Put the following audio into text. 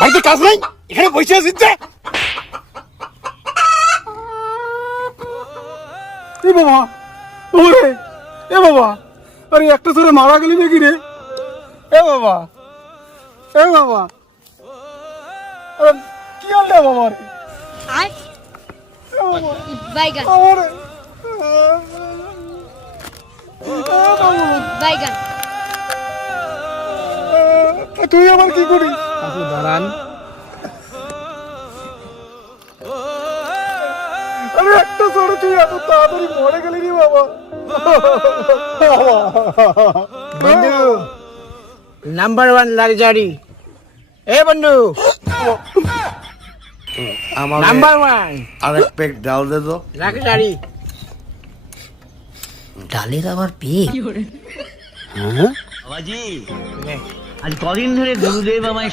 বাড়িতে কাজ নাই, এখানে বসে আছিস যে? এ বাবা, ওরে এ বাবা, আরে একটা ছেলে মারা গেলি নাকি রে? এ বাবা, এ বাবা, আরে কি হল রে বাবা? রে আয় এ বাবা, বাইগান ওরে বাইগান তুই আবার কি করিস? আপনি দাঁড়ান। আরে একটা ছেলে তুই এত তাড়াতাড়ি মরে গেলি রে বাবা। বন্ধু নাম্বার 1 লাক্সারি। এ বন্ধু আমার নাম্বার 1 আরেক পেক ডাল দে তো। লাক্সারি। ডালের আবার পেট? বাবাজি আজ কদিন ধরে গুরুদেব আমায়